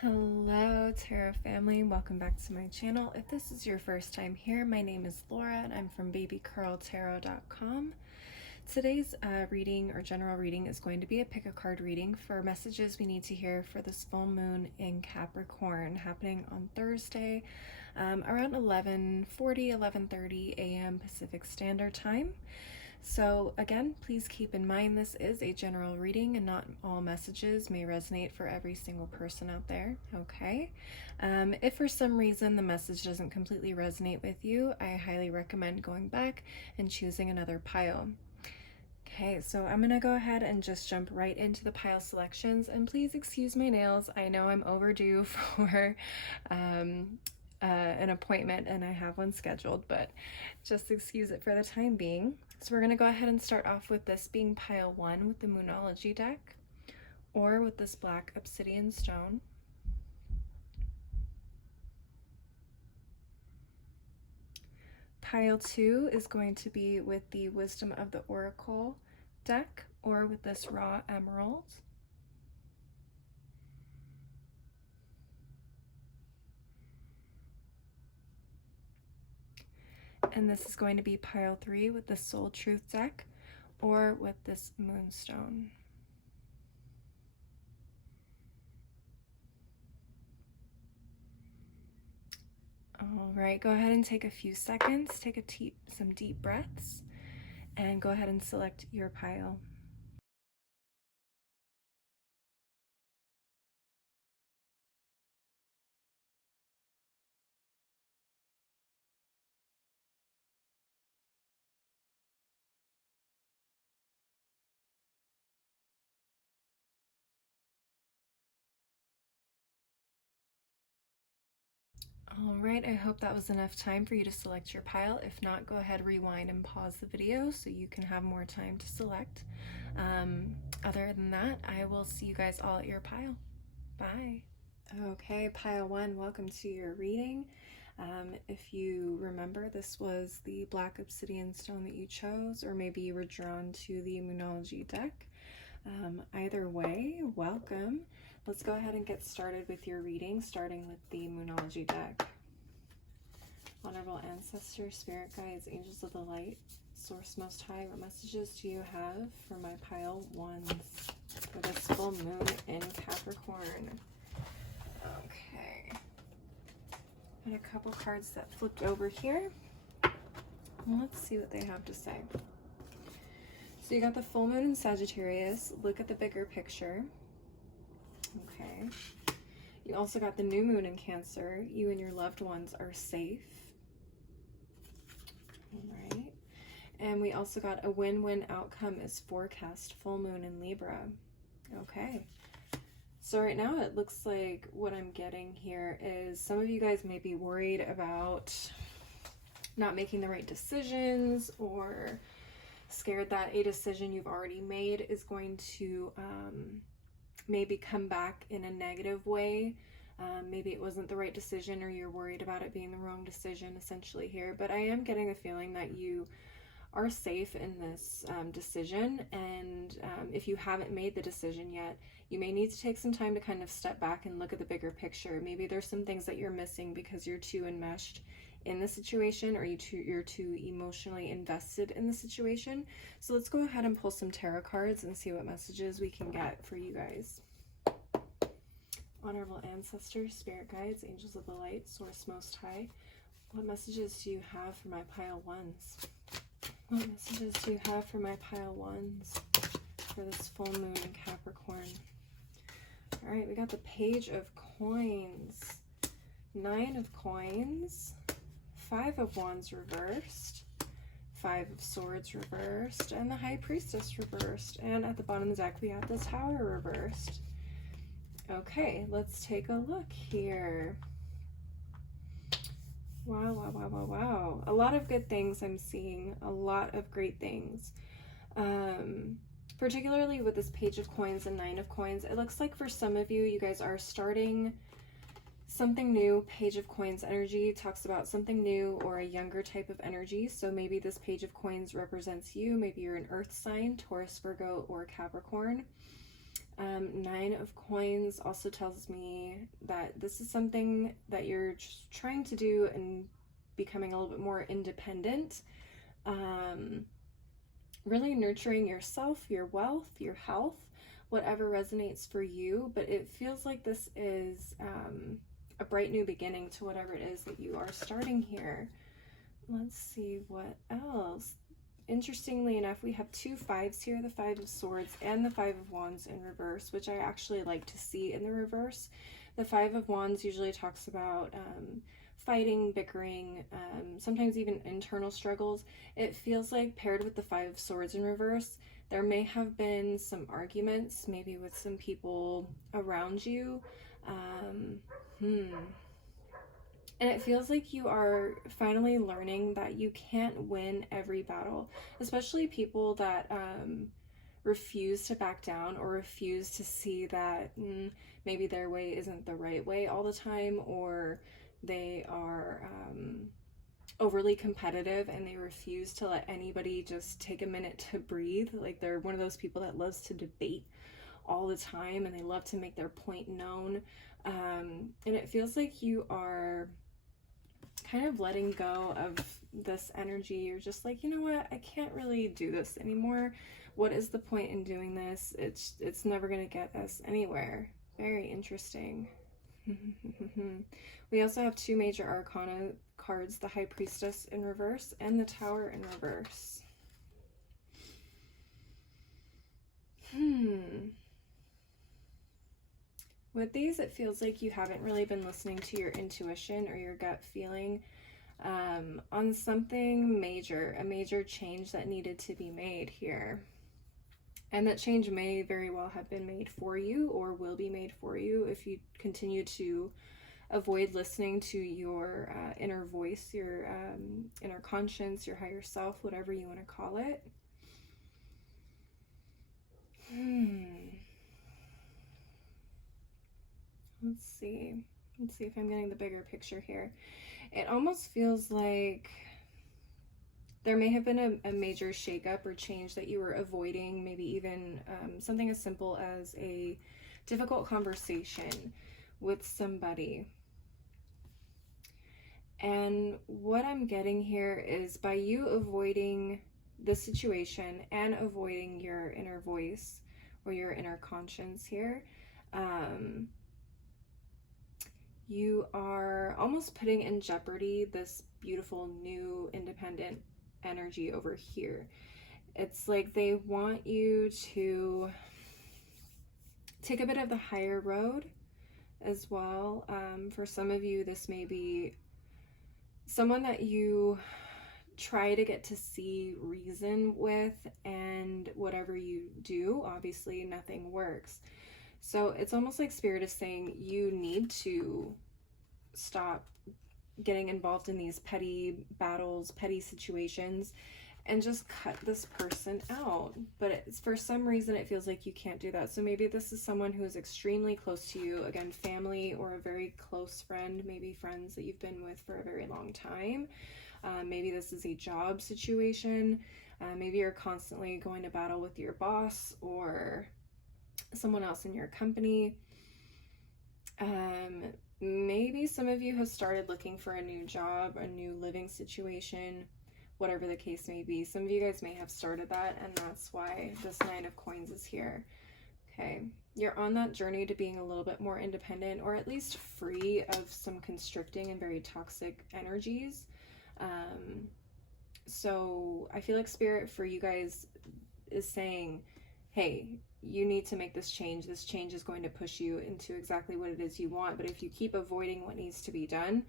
Hello Tarot family, welcome back to my channel. If this is your first time here, my name is Laura and I'm from babycurltarot.com. Today's reading or general reading is going to be a pick a card reading for messages we need to hear for this full moon in Capricorn happening on Thursday around 11:30 a.m. Pacific Standard Time. So again, please keep in mind this is a general reading and not all messages may resonate for every single person out there, okay? If for some reason the message doesn't completely resonate with you, I highly recommend going back and choosing another pile. Okay, so I'm going to go ahead and just jump right into the pile selections, and please excuse my nails. I know I'm overdue for an appointment and I have one scheduled, but just excuse it for the time being. So we're going to go ahead and start off with this being pile 1 with the Moonology deck, or with this black obsidian stone. Pile 2 is going to be with the Wisdom of the Oracle deck, or with this raw emerald. And this is going to be pile 3 with the Soul Truth deck, or with this moonstone. All right, go ahead and take a few seconds, take some deep breaths, and go ahead and select your pile. All right, I hope that was enough time for you to select your pile. If not, go ahead, rewind and pause the video so you can have more time to select. Other than that, I will see you guys all at your pile. Bye. Okay, pile 1, welcome to your reading. If you remember, this was the black obsidian stone that you chose, or maybe you were drawn to the Moonology deck. Either way, welcome. Let's go ahead and get started with your reading, starting with the Moonology deck. Honorable ancestors, spirit guides, angels of the light, source most high, what messages do you have for my pile 1s for this full moon in Capricorn? Okay. Got a couple cards that flipped over here. Let's see what they have to say. So you got the full moon in Sagittarius. Look at the bigger picture. Okay. You also got the new moon in Cancer. You and your loved ones are safe. All right. And we also got a win-win outcome is forecast, full moon in Libra. Okay. So right now it looks like what I'm getting here is some of you guys may be worried about not making the right decisions, or scared that a decision you've already made is going to maybe come back in a negative way. Maybe it wasn't the right decision, or you're worried about it being the wrong decision essentially here. But I am getting a feeling that you are safe in this decision, and if you haven't made the decision yet, you may need to take some time to kind of step back and look at the bigger picture. Maybe there's some things that you're missing because you're too enmeshed in the situation, or you're too emotionally invested in the situation. So let's go ahead and pull some tarot cards and see what messages we can get for you guys. Honorable ancestors, spirit guides, angels of the light, source most high, what messages do you have for my pile 1s? What messages do you have for my pile 1s for this full moon in Capricorn? All right, we got the Page of Coins, 9 of Coins, 5 of Wands reversed, 5 of Swords reversed, and the High Priestess reversed. And at the bottom of the deck, we have the Tower reversed. Okay, let's take a look here. Wow, wow, wow, wow, wow. A lot of good things I'm seeing, a lot of great things. Particularly with this Page of Coins and 9 of Coins, it looks like for some of you, you guys are starting something new. Page of Coins energy talks about something new or a younger type of energy. So maybe this Page of Coins represents you. Maybe you're an earth sign, Taurus, Virgo, or Capricorn. Nine of Coins also tells me that this is something that you're just trying to do and becoming a little bit more independent. Really nurturing yourself, your wealth, your health, whatever resonates for you. But it feels like this is a bright new beginning to whatever it is that you are starting here. Let's see what else. Interestingly enough, we have two fives here, the Five of Swords and the Five of Wands in reverse, which I actually like to see in the reverse. The Five of Wands usually talks about fighting, bickering, sometimes even internal struggles. It feels like paired with the Five of Swords in reverse, there may have been some arguments, maybe with some people around you. And it feels like you are finally learning that you can't win every battle, especially people that refuse to back down or refuse to see that maybe their way isn't the right way all the time, or they are overly competitive and they refuse to let anybody just take a minute to breathe. Like they're one of those people that loves to debate all the time and they love to make their point known. And it feels like you are kind of letting go of this energy. You're just like, you know what, I can't really do this anymore. What is the point in doing this? It's never going to get us anywhere. Very interesting. We also have two major arcana cards, the High Priestess in reverse and the Tower in reverse. With these, it feels like you haven't really been listening to your intuition or your gut feeling on something major, a major change that needed to be made here. And that change may very well have been made for you or will be made for you if you continue to avoid listening to your inner voice, your inner conscience, your higher self, whatever you want to call it. Let's see if I'm getting the bigger picture here. It almost feels like there may have been a major shakeup or change that you were avoiding, maybe even something as simple as a difficult conversation with somebody. And what I'm getting here is by you avoiding the situation and avoiding your inner voice or your inner conscience here, you are almost putting in jeopardy this beautiful new independent energy over here. It's like they want you to take a bit of the higher road as well. For some of you, this may be someone that you try to get to see reason with, and whatever you do, obviously nothing works. So it's almost like Spirit is saying you need to stop getting involved in these petty battles, petty situations, and just cut this person out. But for some reason it feels like you can't do that. So maybe this is someone who is extremely close to you, again, family or a very close friend, maybe friends that you've been with for a very long time. Maybe this is a job situation. Maybe you're constantly going to battle with your boss or someone else in your company. Maybe some of you have started looking for a new job, a new living situation, whatever the case may be. Some of you guys may have started that, and that's why this Nine of Coins is here. Okay, you're on that journey to being a little bit more independent, or at least free of some constricting and very toxic energies. So I feel like Spirit for you guys is saying, hey, you need to make this change. This change is going to push you into exactly what it is you want. But if you keep avoiding what needs to be done,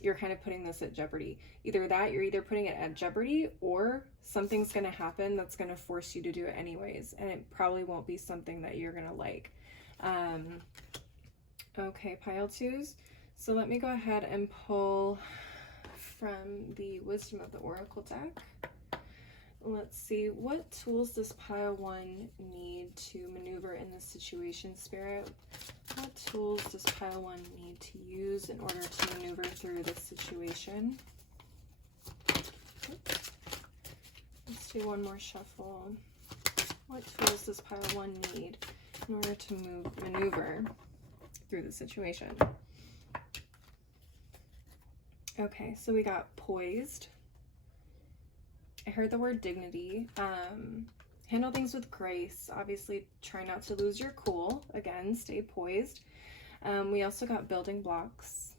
you're kind of putting this at jeopardy. Either that, you're either putting it at jeopardy, or something's going to happen that's going to force you to do it anyways. And it probably won't be something that you're going to like. Okay, pile twos. So let me go ahead and pull from the Wisdom of the Oracle deck. Let's see, what tools does pile one need to maneuver in this situation, Spirit? What tools does pile one need to use in order to maneuver through this situation? Oops. Let's do one more shuffle. What tools does pile 1 need in order to maneuver through the situation? Okay, so we got poised. I heard the word dignity. Handle things with grace. Obviously, try not to lose your cool. Again, stay poised. We also got building blocks.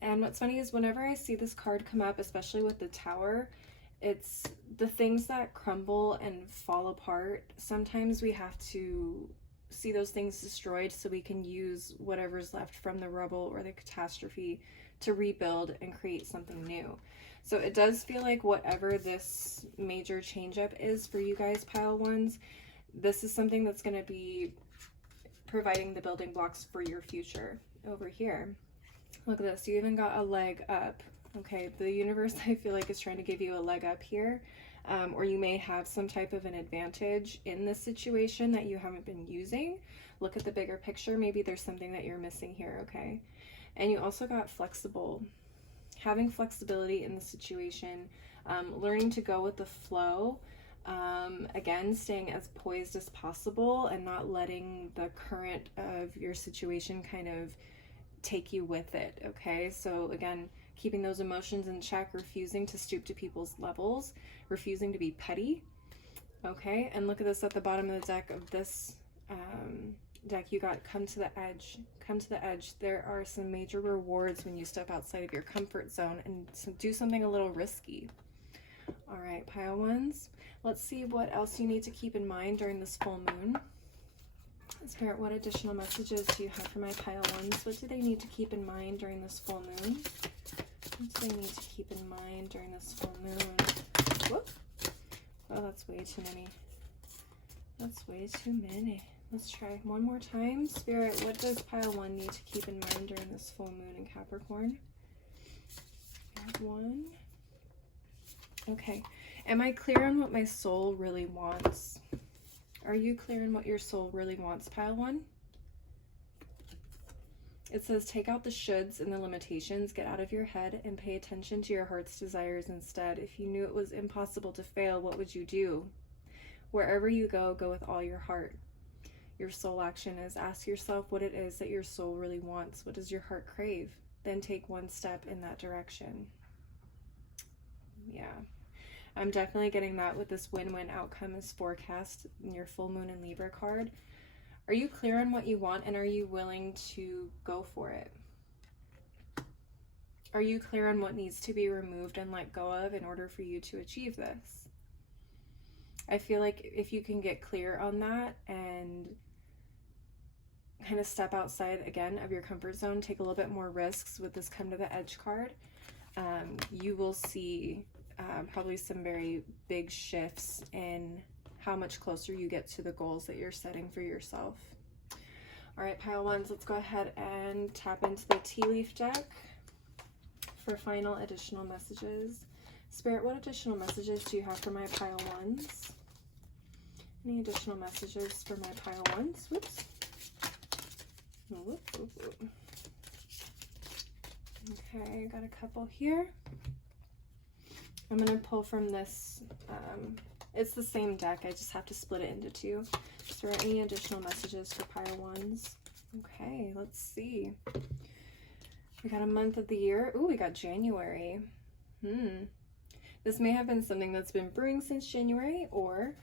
And what's funny is whenever I see this card come up, especially with the Tower, it's the things that crumble and fall apart. Sometimes we have to see those things destroyed so we can use whatever's left from the rubble or the catastrophe to rebuild and create something new. So it does feel like whatever this major change up is for you guys, pile 1s, this is something that's going to be providing the building blocks for your future. Over here, look at this. You even got a leg up. Okay, the universe, I feel like, is trying to give you a leg up here. Or you may have some type of an advantage in this situation that you haven't been using. Look at the bigger picture. Maybe there's something that you're missing here, okay? And you also got flexible. Having flexibility in the situation, learning to go with the flow, again, staying as poised as possible and not letting the current of your situation kind of take you with it, okay? So again, keeping those emotions in check, refusing to stoop to people's levels, refusing to be petty, okay? And look at this at the bottom of the deck of this deck, you got come to the edge. Come to the edge. There are some major rewards when you step outside of your comfort zone and do something a little risky. All right, pile 1s. Let's see what else you need to keep in mind during this full moon. Spirit, what additional messages do you have for my pile 1s? What do they need to keep in mind during this full moon? What do they need to keep in mind during this full moon? Whoop. Oh, that's way too many. That's way too many. Let's try one more time. Spirit, what does pile 1 need to keep in mind during this full moon in Capricorn? 1. Okay. Am I clear on what my soul really wants? Are you clear on what your soul really wants, pile 1? It says, take out the shoulds and the limitations, get out of your head, and pay attention to your heart's desires instead. If you knew it was impossible to fail, what would you do? Wherever you go, go with all your heart. Your soul action is ask yourself what it is that your soul really wants. What does your heart crave? Then take one step in that direction. Yeah, I'm definitely getting that with this win-win outcome as forecast in your full moon and Libra card. Are you clear on what you want, and are you willing to go for it? Are you clear on what needs to be removed and let go of in order for you to achieve this? I feel like if you can get clear on that and kind of step outside again of your comfort zone, take a little bit more risks with this come to the edge card, you will see probably some very big shifts in how much closer you get to the goals that you're setting for yourself. All right, pile 1s, let's go ahead and tap into the tea leaf deck for final additional messages. Spirit, what additional messages do you have for my pile 1s? Any additional messages for my pile 1s? Whoops. Whoop, whoop, whoop. Okay, got a couple here. I'm going to pull from this. It's the same deck. I just have to split it into 2. Is there any additional messages for pile 1s? Okay, let's see. We got a month of the year. Ooh, we got January. This may have been something that's been brewing since January, or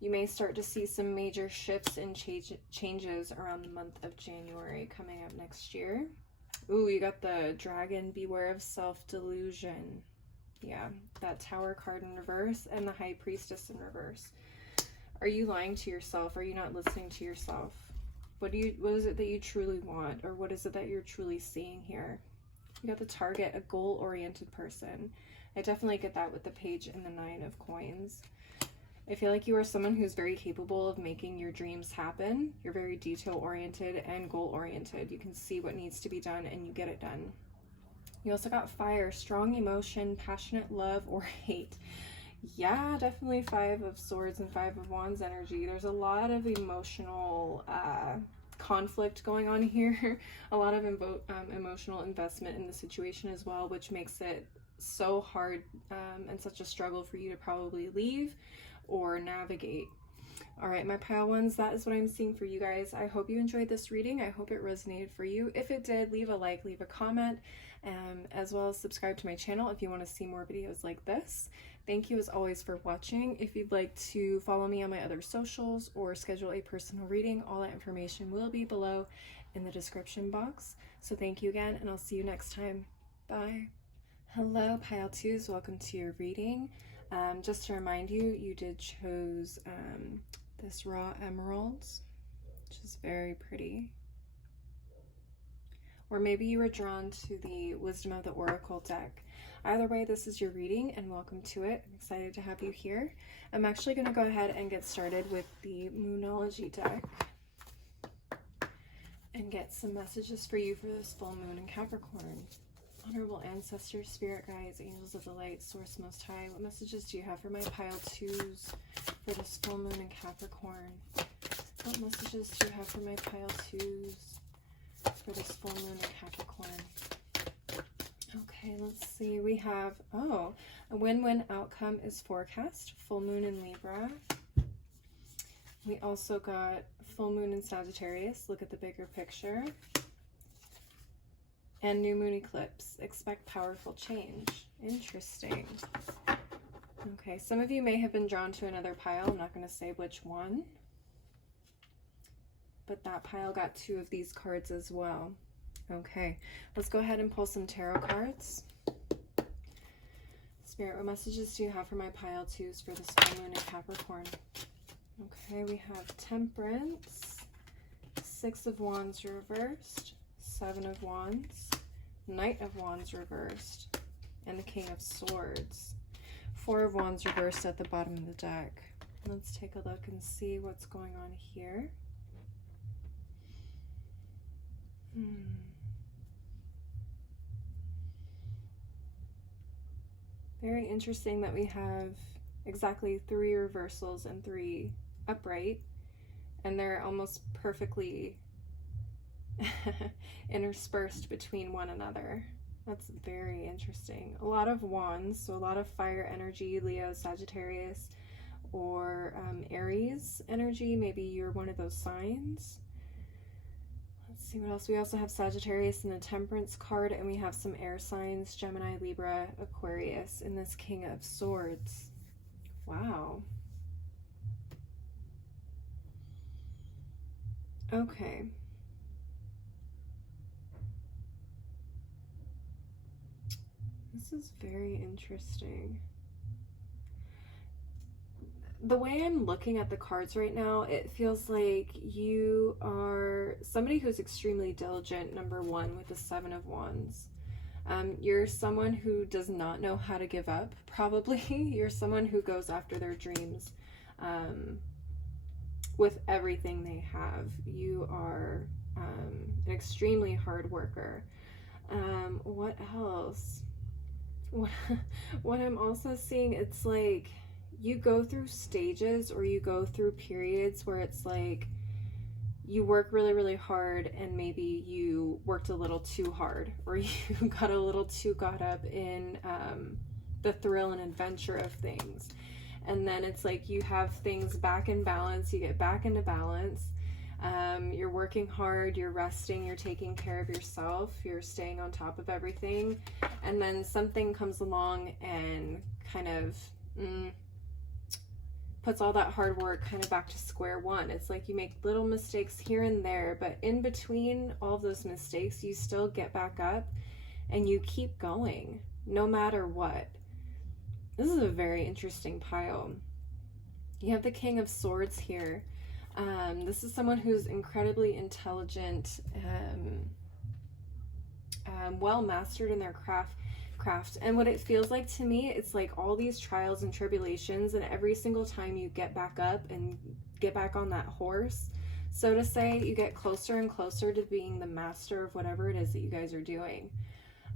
you may start to see some major shifts and changes around the month of January coming up next year. Ooh, you got the dragon, beware of self-delusion. Yeah, that Tower card in reverse and the High Priestess in reverse. Are you lying to yourself? Are you not listening to yourself? What is it that you truly want, or what is it that you're truly seeing here? You got the Target, a goal-oriented person. I definitely get that with the Page and the 9 of Coins. I feel like you are someone who's very capable of making your dreams happen. You're very detail-oriented and goal-oriented. You can see what needs to be done and you get it done. You also got Fire, strong emotion, passionate love or hate. Yeah, definitely 5 of Swords and 5 of Wands energy. There's a lot of emotional conflict going on here. A lot of emotional investment in the situation as well, which makes it so hard and such a struggle for you to probably leave, or navigate. All right, my pile ones, that is what I'm seeing for you guys. I hope you enjoyed this reading. I hope it resonated for you. If it did, leave a like, leave a comment, as well as subscribe to my channel if you want to see more videos like this. Thank you as always for watching. If you'd like to follow me on my other socials or schedule a personal reading, all that information will be below in the description box. So thank you again, and I'll see you next time. Bye. Hello, Pile 2s. Welcome to your reading. Just to remind you, you did choose this raw emeralds, which is very pretty. Or maybe you were drawn to the Wisdom of the Oracle deck. Either way, this is your reading, and welcome to it. I'm excited to have you here. I'm actually going to go ahead and get started with the Moonology deck and get some messages for you for this full moon in Capricorn. Honorable ancestors, spirit guides, angels of the light, source most high, what messages do you have for my pile 2s for this full moon in Capricorn? What messages do you have for my pile 2s for this full moon in Capricorn? Okay, let's see. We have, a win-win outcome is forecast, full moon in Libra. We also got full moon in Sagittarius. Look at the bigger picture. And new moon eclipse. Expect powerful change. Interesting. Okay, some of you may have been drawn to another pile. I'm not going to say which one. But that pile got 2 of these cards as well. Okay, let's go ahead and pull some tarot cards. Spirit, what messages do you have for my pile 2s for this full moon in Capricorn? Okay, we have Temperance, 6 of Wands reversed, 7 of Wands, Knight of Wands reversed, and the King of Swords. 4 of Wands reversed at the bottom of the deck. Let's take a look and see what's going on here. Very interesting that we have exactly 3 reversals and 3 upright, and they're almost perfectly interspersed between one another. That's very interesting. A lot of wands, so a lot of fire energy, Leo, Sagittarius, or Aries energy. Maybe you're one of those signs. Let's see what else. We also have Sagittarius in the Temperance card, and we have some air signs, Gemini, Libra, Aquarius in this King of Swords. Wow. Okay. This is very interesting. The way I'm looking at the cards right now, it feels like you are somebody who's extremely diligent, number 1, with the 7 of Wands. You're someone who does not know how to give up, probably. You're someone who goes after their dreams with everything they have. You are an extremely hard worker. What else? What I'm also seeing, it's like you go through stages, or you go through periods where it's like you work really, really hard, and maybe you worked a little too hard, or you got a little too caught up in the thrill and adventure of things. And then it's like you have things back in balance, you get back into balance. You're working hard, you're resting, you're taking care of yourself, you're staying on top of everything, and then something comes along and kind of puts all that hard work kind of back to square one. It's like you make little mistakes here and there, but in between all those mistakes, you still get back up and you keep going no matter what. This is a very interesting pile. You have the King of Swords here. This is someone who's incredibly intelligent, well mastered in their craft. And what it feels like to me, it's like all these trials and tribulations, and every single time you get back up and get back on that horse, so to say, you get closer and closer to being the master of whatever it is that you guys are doing.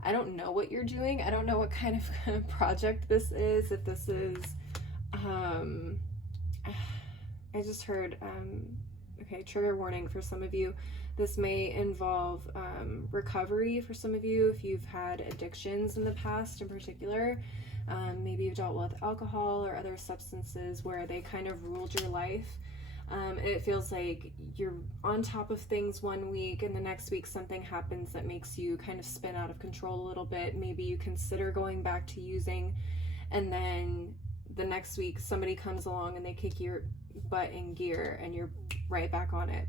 I don't know what you're doing. I don't know what kind of project this is. If this is, I just heard, okay, trigger warning for some of you. This may involve recovery for some of you if you've had addictions in the past in particular. Maybe you've dealt with alcohol or other substances where they kind of ruled your life. And it feels like you're on top of things one week and the next week something happens that makes you kind of spin out of control a little bit. Maybe you consider going back to using, and then the next week somebody comes along and they kick your butt in gear and you're right back on it.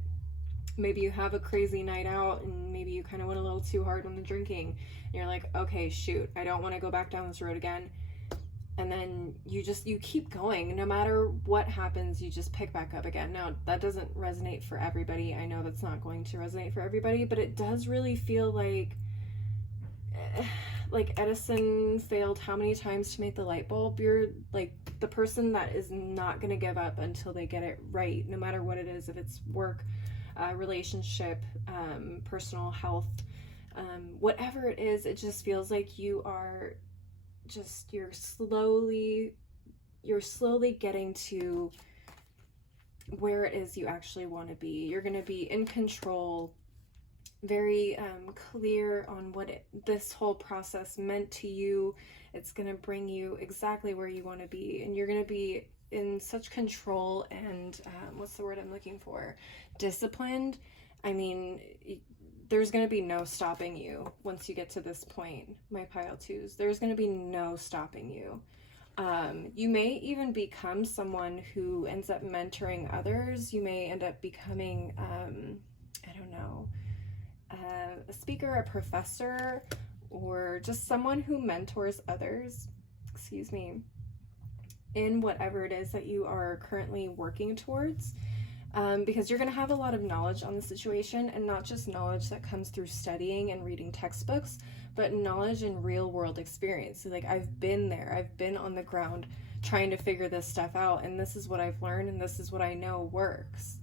Maybe you have a crazy night out and maybe you kind of went a little too hard on the drinking and you're like, okay, shoot, I don't want to go back down this road again. And then you keep going. No matter what happens, you just pick back up again. Now, that doesn't resonate for everybody. I know that's not going to resonate for everybody, but it does really feel like Edison failed how many times to make the light bulb? You're like the person that is not going to give up until they get it right, no matter what it is, if it's work, relationship, personal health, whatever it is. It just feels like you're slowly getting to where it is you actually want to be. You're going to be in control, very clear on what this whole process meant to you. It's going to bring you exactly where you want to be, and you're going to be in such control and what's the word I'm looking for? Disciplined. I mean, there's going to be no stopping you once you get to this point, my pile twos. There's going to be no stopping you. You may even become someone who ends up mentoring others. You may end up becoming, I don't know, a speaker, a professor, or just someone who mentors others, in whatever it is that you are currently working towards. Because you're going to have a lot of knowledge on the situation, and not just knowledge that comes through studying and reading textbooks, but knowledge and real world experience. So like, I've been there, I've been on the ground trying to figure this stuff out, and this is what I've learned, and this is what I know works.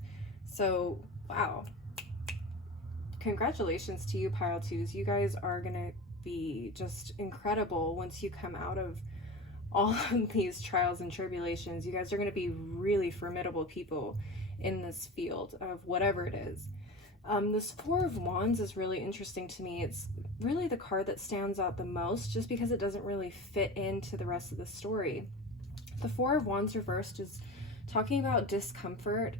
So, wow. Congratulations to you, pile twos. You guys are going to be just incredible once you come out of all of these trials and tribulations. You guys are going to be really formidable people in this field of whatever it is. This Four of Wands is really interesting to me. It's really the card that stands out the most just because it doesn't really fit into the rest of the story. The Four of Wands reversed is talking about discomfort,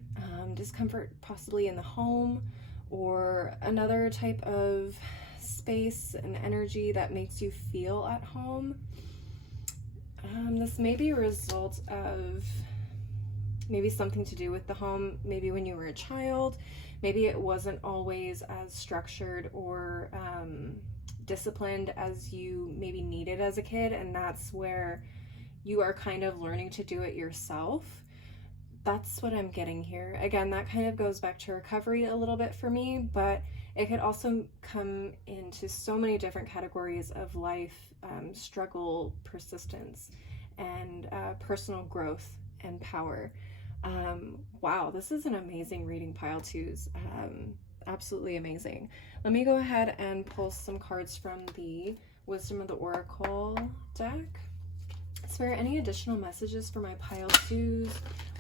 discomfort possibly in the home or another type of space and energy that makes you feel at home. This may be a result of maybe something to do with the home, maybe when you were a child, maybe it wasn't always as structured or disciplined as you maybe needed as a kid, and that's where you are kind of learning to do it yourself. That's what I'm getting here. Again, that kind of goes back to recovery a little bit for me, but it could also come into so many different categories of life, struggle, persistence, and personal growth and power. Wow, this is an amazing reading, pile twos. Absolutely amazing. Let me go ahead and pull some cards from the Wisdom of the Oracle deck. Is there any additional messages for my pile twos?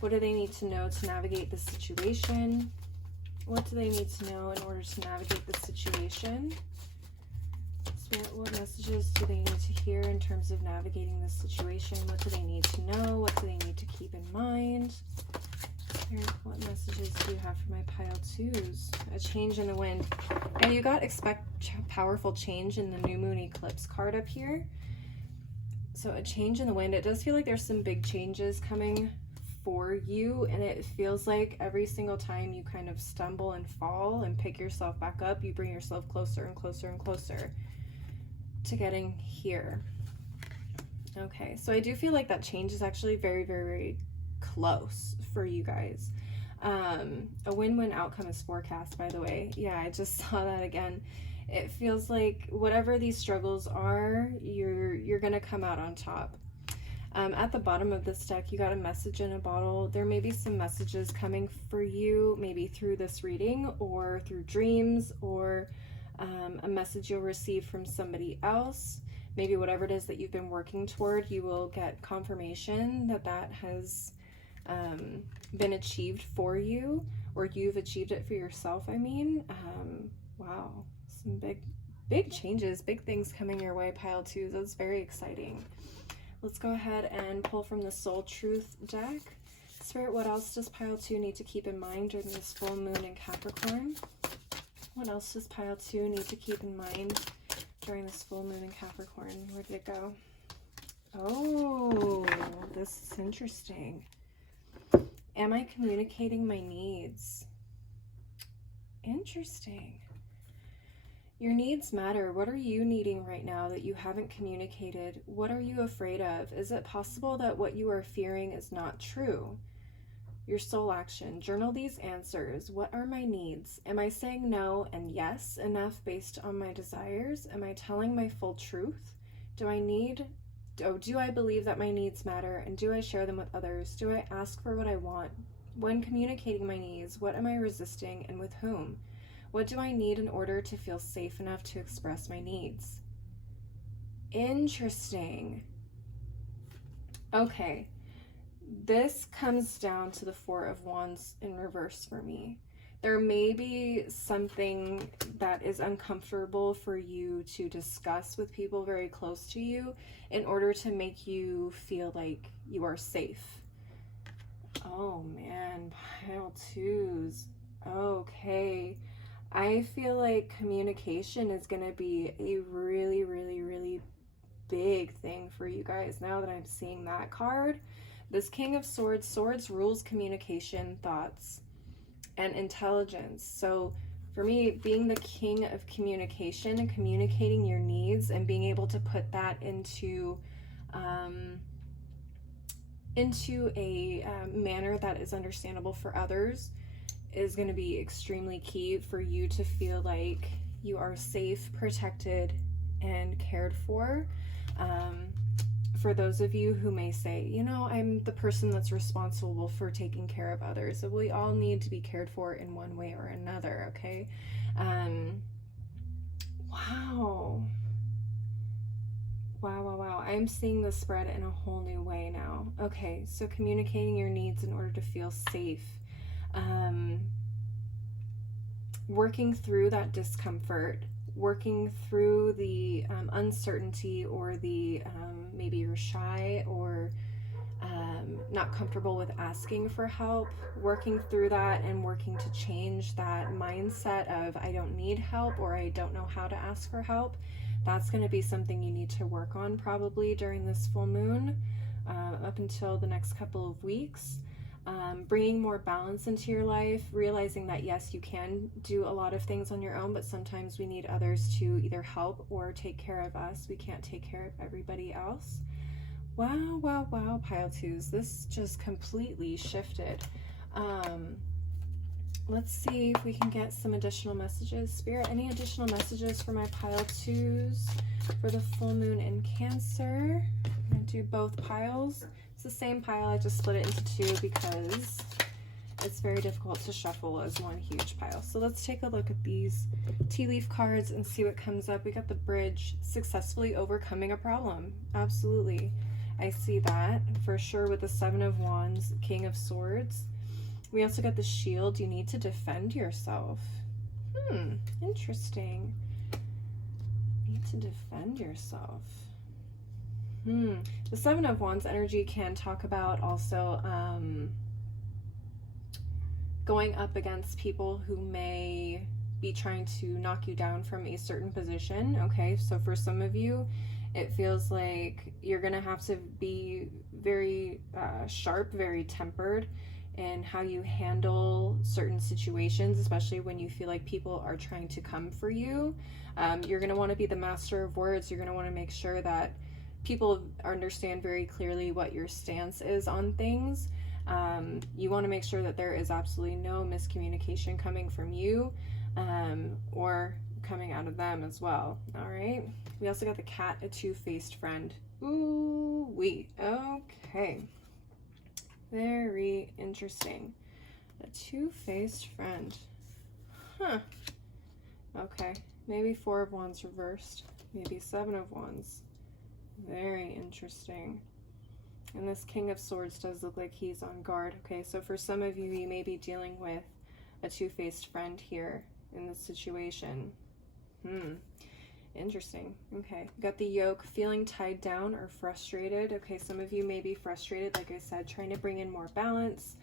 What do they need to know to navigate this situation? What do they need to know in order to navigate this situation? Spirit, what messages do they need to hear in terms of navigating this situation? What do they need to know? What do they need to keep in mind? Spirit, what messages do you have for my pile twos? A change in the wind. And you got expect powerful change in the new moon eclipse card up here. So a change in the wind. It does feel like there's some big changes coming for you, and it feels like every single time you kind of stumble and fall and pick yourself back up, you bring yourself closer and closer and closer to getting here. Okay, so I do feel like that change is actually very, very, very close for you guys. A win-win outcome is forecast, by the way. Yeah, I just saw that again. It feels like whatever these struggles are, you're gonna come out on top. At the bottom of this deck, you got a message in a bottle. There may be some messages coming for you, maybe through this reading or through dreams, or a message you'll receive from somebody else. Maybe whatever it is that you've been working toward, you will get confirmation that that has been achieved for you, or you've achieved it for yourself. I mean, wow, some big changes, big things coming your way, pile 2. That's very exciting. Let's go ahead and pull from the Soul Truth deck. Spirit, what else does pile 2 need to keep in mind during this full moon in Capricorn? What else does pile 2 need to keep in mind during this full moon in Capricorn? Where did it go? Oh, this is interesting. Am I communicating my needs? Interesting. Your needs matter. What are you needing right now that you haven't communicated? What are you afraid of? Is it possible that what you are fearing is not true? Your soul action. Journal these answers. What are my needs? Am I saying no and yes enough based on my desires? Am I telling my full truth? Do I believe that my needs matter, and do I share them with others? Do I ask for what I want? When communicating my needs, what am I resisting and with whom? What do I need in order to feel safe enough to express my needs? Interesting. Okay. This comes down to the 4 of Wands in reverse for me. There may be something that is uncomfortable for you to discuss with people very close to you in order to make you feel like you are safe. Oh man, pile 2s. Okay. I feel like communication is going to be a really, really, really big thing for you guys now that I'm seeing that card. This King of Swords, swords rules communication, thoughts, and intelligence. So for me, being the king of communication and communicating your needs and being able to put that into a manner that is understandable for others is going to be extremely key for you to feel like you are safe, protected, and cared for. For those of you who may say, you know, I'm the person that's responsible for taking care of others. So we all need to be cared for in one way or another, okay? Wow. Wow. I'm seeing this spread in a whole new way now. Okay, so communicating your needs in order to feel safe. Working through that discomfort, working through the uncertainty, or the maybe you're shy or not comfortable with asking for help, working through that and working to change that mindset of I don't need help or I don't know how to ask for help. That's going to be something you need to work on probably during this full moon up until the next couple of weeks. Bringing more balance into your life, realizing that yes, you can do a lot of things on your own, but sometimes we need others to either help or take care of us. We can't take care of everybody else. Wow, pile 2s. This just completely shifted. Let's see if we can get some additional messages. Spirit, any additional messages for my pile 2s for the full moon in Cancer? I'm going to do both piles. It's the same pile, I just split it into 2 because it's very difficult to shuffle as one huge pile. So let's take a look at these tea leaf cards and see what comes up. We got the Bridge, successfully overcoming a problem. Absolutely. I see that for sure with the 7 of Wands, King of Swords. We also got the Shield, you need to defend yourself. Interesting. Need to defend yourself. The 7 of Wands energy can talk about also going up against people who may be trying to knock you down from a certain position. Okay, so for some of you, it feels like you're gonna have to be very sharp, very tempered in how you handle certain situations, especially when you feel like people are trying to come for you. You're gonna wanna be the master of words. You're gonna wanna make sure that people understand very clearly what your stance is on things. You want to make sure that there is absolutely no miscommunication coming from you or coming out of them as well. All right. We also got the Cat, a two-faced friend. Ooh wee. Okay. Very interesting. A two-faced friend. Okay. Maybe 4 of Wands reversed. Maybe 7 of Wands. Very interesting. And this King of Swords does look like he's on guard. Okay, so for some of you, you may be dealing with a two-faced friend here in this situation. Interesting. Okay, got the yoke, feeling tied down or frustrated. Okay, some of you may be frustrated, like I said, trying to bring in more balance,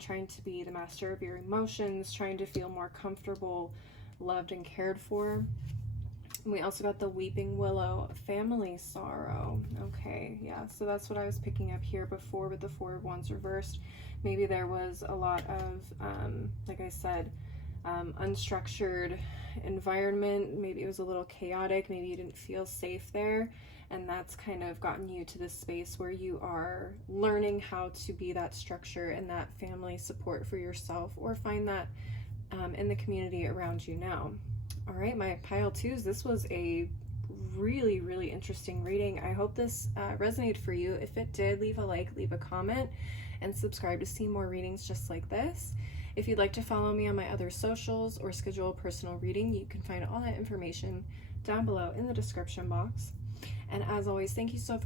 trying to be the master of your emotions, trying to feel more comfortable, loved, and cared for. And we also got the weeping willow, family sorrow. Okay, yeah, so that's what I was picking up here before with the Four of Wands reversed. Maybe there was a lot of, like I said, unstructured environment. Maybe it was a little chaotic. Maybe you didn't feel safe there. And that's kind of gotten you to this space where you are learning how to be that structure and that family support for yourself, or find that in the community around you now. All right, my pile twos, this was a really, really interesting reading. I hope this resonated for you. If it did, leave a like, leave a comment, and subscribe to see more readings just like this. If you'd like to follow me on my other socials or schedule a personal reading, you can find all that information down below in the description box. And as always, thank you so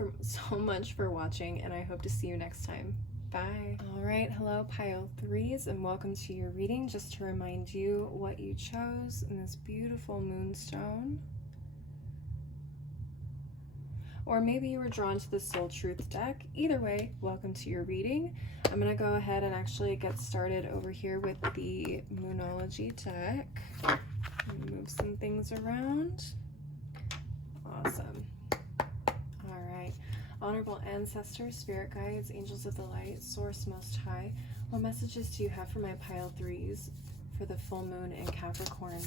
much for watching, and I hope to see you next time. Bye. All right, hello pile threes, and welcome to your reading. Just to remind you what you chose in this beautiful moonstone. Or maybe you were drawn to the Soul Truth deck. Either way, welcome to your reading. I'm going to go ahead and actually get started over here with the Moonology deck. Move some things around. Awesome. All right. Honorable ancestors, spirit guides, angels of the light, source most high, what messages do you have for my pile threes for the full moon in Capricorn?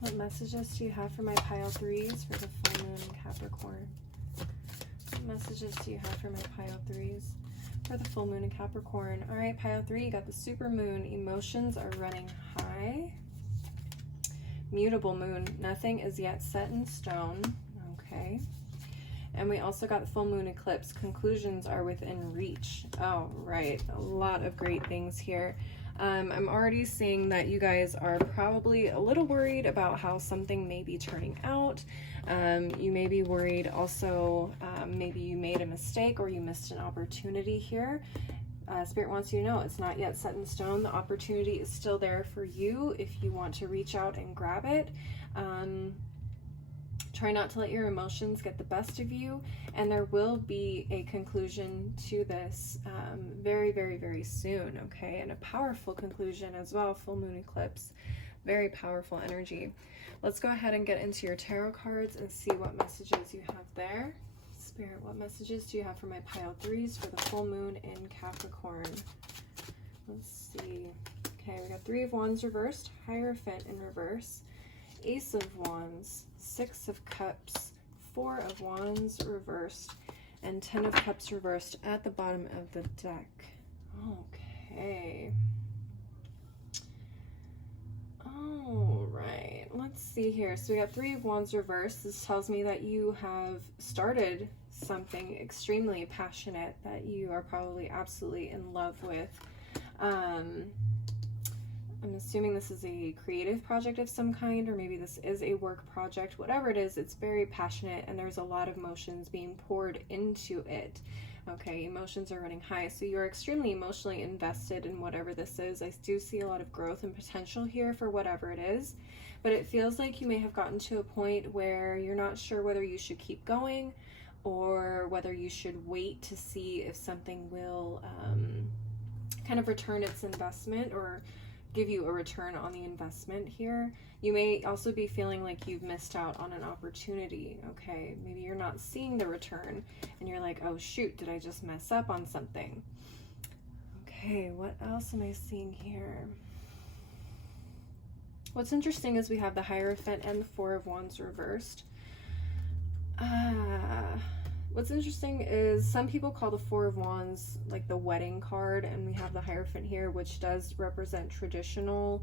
What messages do you have for my pile threes for the full moon in Capricorn? What messages do you have for my pile threes for the full moon in Capricorn? All right, pile three, you got the super moon. Emotions are running high. Mutable moon. Nothing is yet set in stone. Okay. And we also got the full moon eclipse. Conclusions are within reach. Oh, right. A lot of great things here. I'm already seeing that you guys are probably a little worried about how something may be turning out. You may be worried also, maybe you made a mistake or you missed an opportunity here. Spirit wants you to know it's not yet set in stone. The opportunity is still there for you if you want to reach out and grab it. Try not to let your emotions get the best of you, and there will be a conclusion to this very, very, very soon, okay? And a powerful conclusion as well, full moon eclipse. Very powerful energy. Let's go ahead and get into your tarot cards and see what messages you have there. Spirit, what messages do you have for my pile threes for the full moon in Capricorn? Let's see. Okay, we got Three of Wands reversed, Hierophant in reverse, Ace of Wands, Six of Cups, Four of Wands reversed, and 10 of Cups reversed at the bottom of the deck. Okay. All right, let's see here. So we got Three of Wands reversed. This tells me that you have started something extremely passionate that you are probably absolutely in love with. I'm assuming this is a creative project of some kind, or maybe this is a work project. Whatever it is, it's very passionate and there's a lot of emotions being poured into it. Okay, emotions are running high. So you are extremely emotionally invested in whatever this is. I do see a lot of growth and potential here for whatever it is, but it feels like you may have gotten to a point where you're not sure whether you should keep going or whether you should wait to see if something will kind of return its investment or give you a return on the investment here. You may also be feeling like you've missed out on an opportunity, okay? Maybe you're not seeing the return and you're like, oh shoot, did I just mess up on something? Okay, what else am I seeing here? What's interesting is we have the Hierophant and the Four of Wands reversed. What's interesting is some people call the Four of Wands like the wedding card, and we have the Hierophant here, which does represent traditional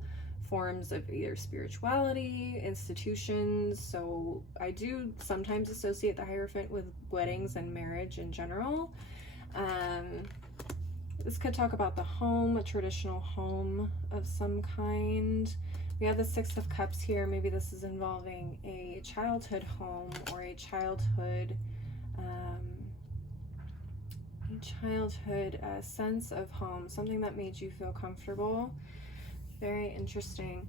forms of either spirituality, institutions. So I do sometimes associate the Hierophant with weddings and marriage in general. This could talk about the home, a traditional home of some kind. We have the Six of Cups here. Maybe this is involving a childhood home or a childhood Childhood, a sense of home, something that made you feel comfortable. Very interesting.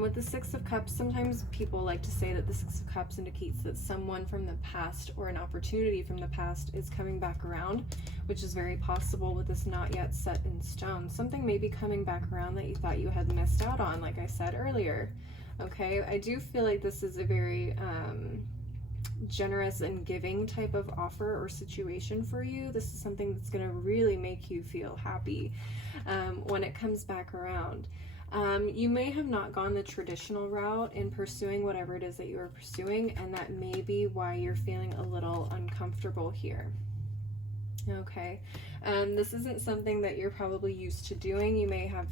With the Six of Cups, sometimes people like to say that the Six of Cups indicates that someone from the past or an opportunity from the past is coming back around, which is very possible with this not yet set in stone. Something may be coming back around that you thought you had missed out on, like I said earlier. Okay, I do feel like this is a very generous and giving type of offer or situation for you. This is something that's going to really make you feel happy when it comes back around. You may have not gone the traditional route in pursuing whatever it is that you are pursuing, and that may be why you're feeling a little uncomfortable here. Okay, this isn't something that you're probably used to doing. You may have,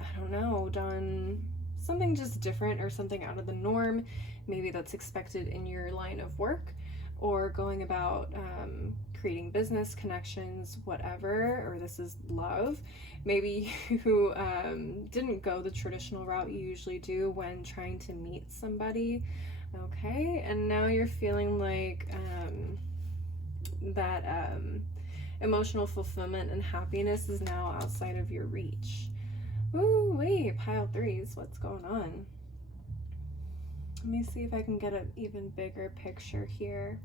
I don't know, done something just different or something out of the norm. Maybe that's expected in your line of work, or going about creating business connections, whatever, or this is love. Maybe you didn't go the traditional route you usually do when trying to meet somebody. Okay, and now you're feeling like that emotional fulfillment and happiness is now outside of your reach. Ooh, wait, pile threes, what's going on? Let me see if I can get an even bigger picture here.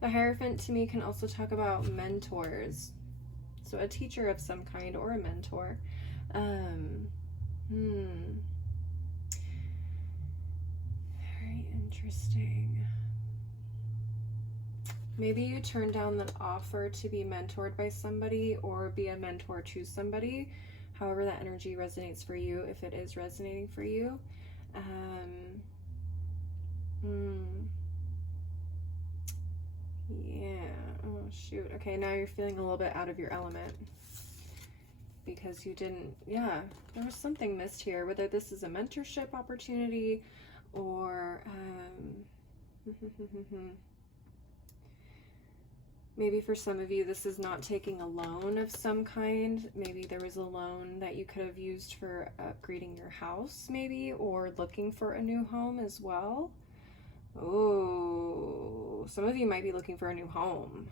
The Hierophant to me can also talk about mentors. So a teacher of some kind or a mentor. Very interesting. Maybe you turn down the offer to be mentored by somebody or be a mentor to somebody. However that energy resonates for you, if it is resonating for you. Yeah, oh shoot. Okay, now you're feeling a little bit out of your element because you didn't, yeah, there was something missed here, whether this is a mentorship opportunity or maybe for some of you, this is not taking a loan of some kind. Maybe there was a loan that you could have used for upgrading your house, maybe, or looking for a new home as well. Oh, some of you might be looking for a new home.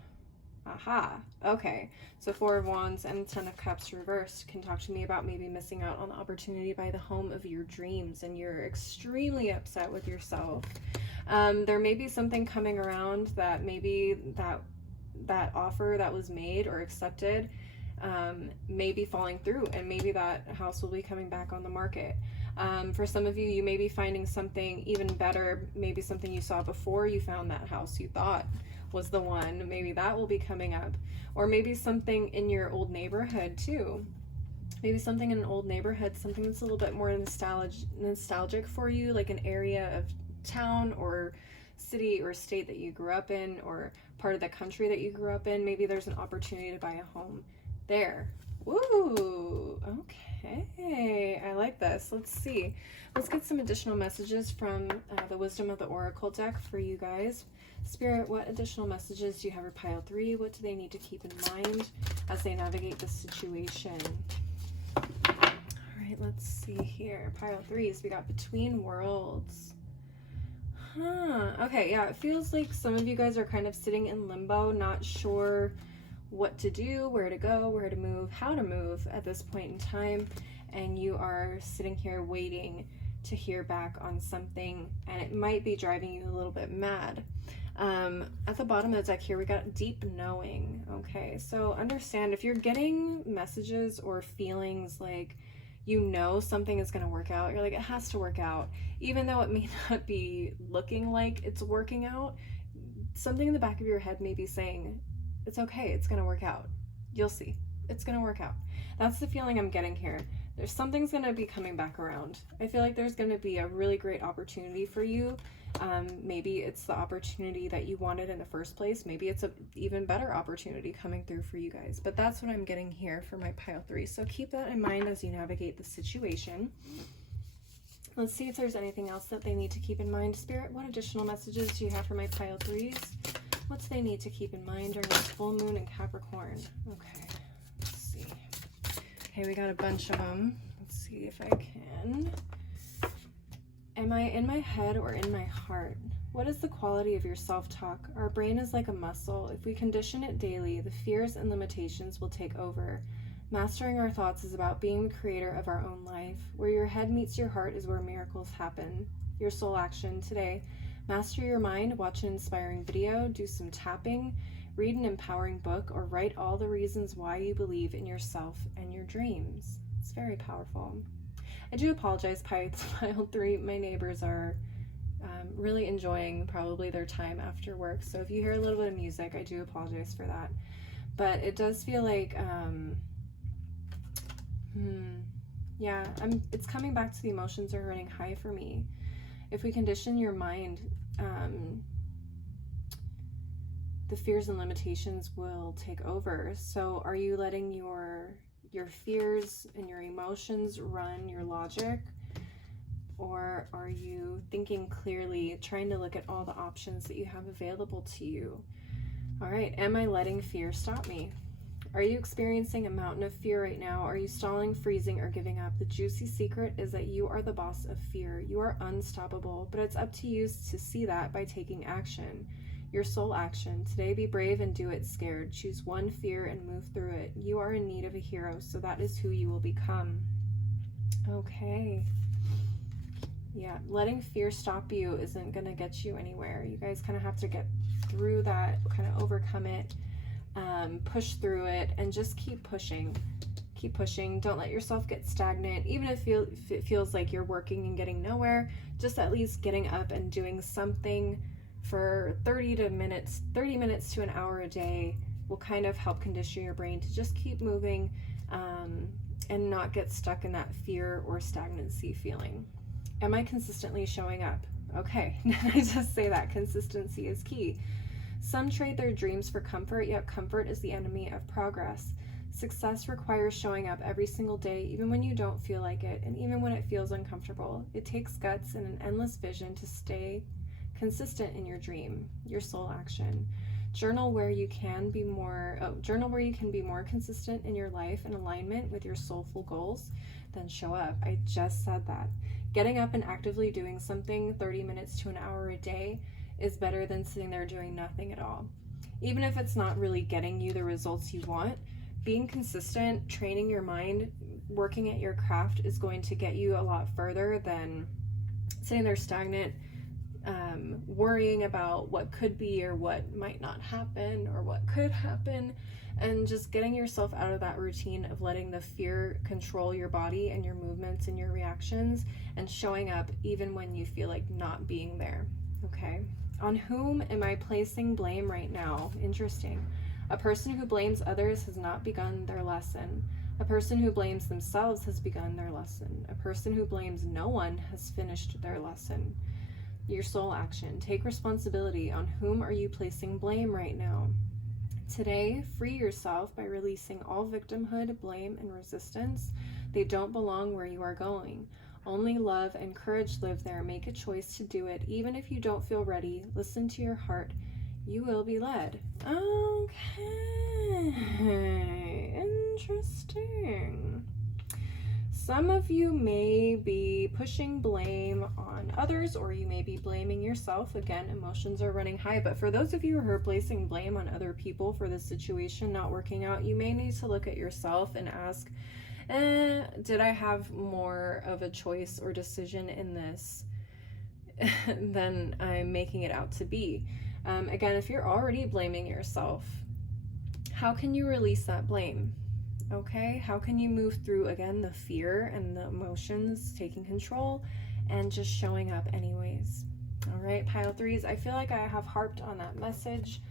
Aha, okay. So Four of Wands and Ten of Cups reversed can talk to me about maybe missing out on the opportunity by the home of your dreams, and you're extremely upset with yourself. There may be something coming around that maybe that offer that was made or accepted may be falling through, and maybe that house will be coming back on the market. For some of you, you may be finding something even better, maybe something you saw before you found that house you thought was the one. Maybe that will be coming up, or maybe something in your old neighborhood too. Maybe something in an old neighborhood, something that's a little bit more nostalgic for you, like an area of town or city or state that you grew up in, or part of the country that you grew up in. Maybe there's an opportunity to buy a home there. Woo, okay, I like this. Let's see. Let's get some additional messages from the Wisdom of the Oracle deck for you guys. Spirit, what additional messages do you have for pile 3? What do they need to keep in mind as they navigate this situation? All right, let's see here. Pile 3s, we got Between Worlds. Okay, yeah, it feels like some of you guys are kind of sitting in limbo, not sure what to do, where to go, where to move, how to move at this point in time, and you are sitting here waiting to hear back on something, and it might be driving you a little bit mad. At the bottom of the deck here, we got Deep Knowing. Okay, so understand if you're getting messages or feelings like you know something is going to work out, you're like, it has to work out, even though it may not be looking like it's working out, something in the back of your head may be saying, it's okay, it's going to work out. You'll see, it's going to work out. That's the feeling I'm getting here. There's something's going to be coming back around. I feel like there's going to be a really great opportunity for you. Maybe it's the opportunity that you wanted in the first place. Maybe it's an even better opportunity coming through for you guys. But that's what I'm getting here for my pile 3. So keep that in mind as you navigate the situation. Let's see if there's anything else that they need to keep in mind. Spirit, what additional messages do you have for my pile 3s? What do they need to keep in mind during this full moon in Capricorn? Okay, let's see. Okay, we got a bunch of them. Let's see if I can. Am I in my head or in my heart? What is the quality of your self-talk? Our brain is like a muscle. If we condition it daily, the fears and limitations will take over. Mastering our thoughts is about being the creator of our own life. Where your head meets your heart is where miracles happen. Your soul action today. Master your mind, watch an inspiring video, do some tapping, read an empowering book, or write all the reasons why you believe in yourself and your dreams. It's very powerful. I do apologize, pile 3. My neighbors are really enjoying probably their time after work. So if you hear a little bit of music, I do apologize for that. But it does feel like, yeah, it's coming back to the emotions are running high for me. If we condition your mind, the fears and limitations will take over. So are you letting your fears and your emotions run your logic? Or are you thinking clearly, trying to look at all the options that you have available to you? All right, am I letting fear stop me? Are you experiencing a mountain of fear right now? Are you stalling, freezing, or giving up? The juicy secret is that you are the boss of fear. You are unstoppable, but it's up to you to see that by taking action. Your soul action. Today, be brave and do it scared. Choose one fear and move through it. You are in need of a hero, so that is who you will become. Okay. Yeah, letting fear stop you isn't going to get you anywhere. You guys kind of have to get through that, kind of overcome it, push through it, and just keep pushing. Keep pushing. Don't let yourself get stagnant. Even if it feels like you're working and getting nowhere, just at least getting up and doing something for 30 minutes to an hour a day will kind of help condition your brain to just keep moving and not get stuck in that fear or stagnancy feeling. Am I consistently showing up? Okay, I just say that consistency is key. Some trade their dreams for comfort, yet comfort is the enemy of progress. Success requires showing up every single day, even when you don't feel like it, and even when it feels uncomfortable. It takes guts and an endless vision to stay consistent in your dream, your soul action. Journal where you can be more consistent in your life in alignment with your soulful goals. Then show up. I just said that. Getting up and actively doing something 30 minutes to an hour a day is better than sitting there doing nothing at all. Even if it's not really getting you the results you want, being consistent, training your mind, working at your craft is going to get you a lot further than sitting there stagnant, worrying about what could be or what might not happen or what could happen, and just getting yourself out of that routine of letting the fear control your body and your movements and your reactions, and showing up even when you feel like not being there. Okay, on whom am I placing blame right now? Interesting. A person who blames others has not begun their lesson. A person who blames themselves has begun their lesson. A person who blames no one has finished their lesson. Your soul action. Take responsibility. On whom are you placing blame right now? Today, free yourself by releasing all victimhood, blame, and resistance. They don't belong where you are going. Only love and courage live there. Make a choice to do it. Even if you don't feel ready, listen to your heart. You will be led. Okay. Interesting. Some of you may be pushing blame on others, or you may be blaming yourself. Again, emotions are running high. But for those of you who are placing blame on other people for this situation not working out, you may need to look at yourself and ask, did I have more of a choice or decision in this than I'm making it out to be? Again, if you're already blaming yourself, how can you release that blame? Okay, how can you move through, again, the fear and the emotions taking control and just showing up anyways? All right, pile threes, I feel like I have harped on that message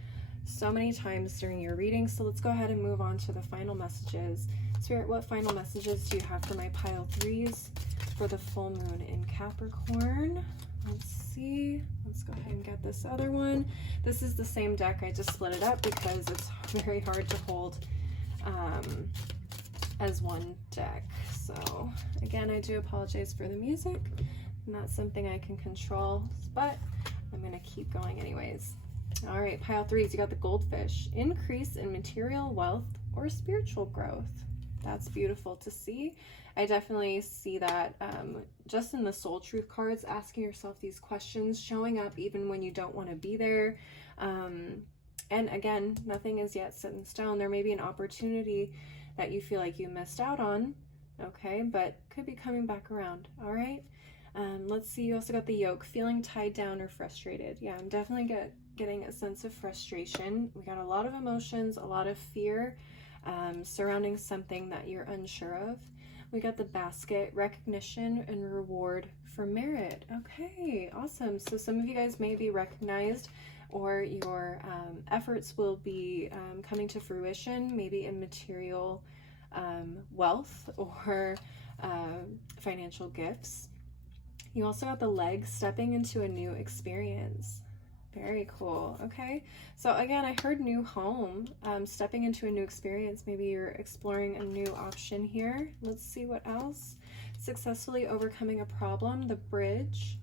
so many times during your reading, so let's go ahead and move on to the final messages. Spirit, what final messages do you have for my pile threes for the full moon in Capricorn? Let's see. Let's go ahead and get this other one. This is the same deck. I just split it up because it's very hard to hold as one deck. So again, I do apologize for the music. Not something I can control, but I'm gonna keep going anyways. All right, pile threes, you got the goldfish. Increase in material wealth or spiritual growth. That's beautiful to see. I definitely see that just in the soul truth cards, asking yourself these questions, showing up even when you don't want to be there. And again, nothing is yet set in stone. There may be an opportunity that you feel like you missed out on, okay, but could be coming back around. All right. Let's see. You also got the yoke, feeling tied down or frustrated. Yeah, I'm definitely getting a sense of frustration. We got a lot of emotions, a lot of fear surrounding something that you're unsure of. We got the basket, recognition and reward for merit. Okay, awesome. So some of you guys may be recognized, or your efforts will be coming to fruition, maybe in material wealth or financial gifts. You also got the legs, stepping into a new experience. Very cool. Okay, so again, I heard new home, stepping into a new experience. Maybe you're exploring a new option here. Let's see what else. Successfully overcoming a problem, the bridge.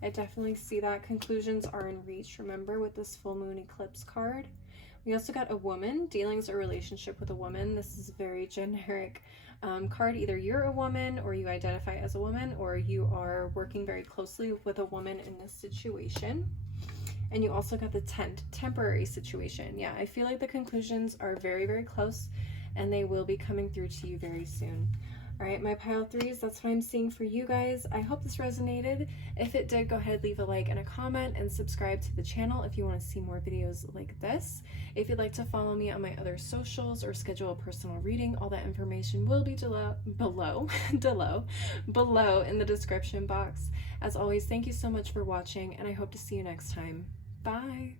I definitely see that. Conclusions are in reach, remember, with this full moon eclipse card. We also got a woman, dealings or relationship with a woman. This is a very generic card. Either you're a woman, or you identify as a woman, or you are working very closely with a woman in this situation. And you also got the tent, temporary situation. Yeah, I feel like the conclusions are very, very close, and they will be coming through to you very soon. All right, my pile threes, that's what I'm seeing for you guys. I hope this resonated. If it did, go ahead, leave a like and a comment, and subscribe to the channel if you want to see more videos like this. If you'd like to follow me on my other socials or schedule a personal reading, all that information will be below in the description box. As always, thank you so much for watching, and I hope to see you next time. Bye.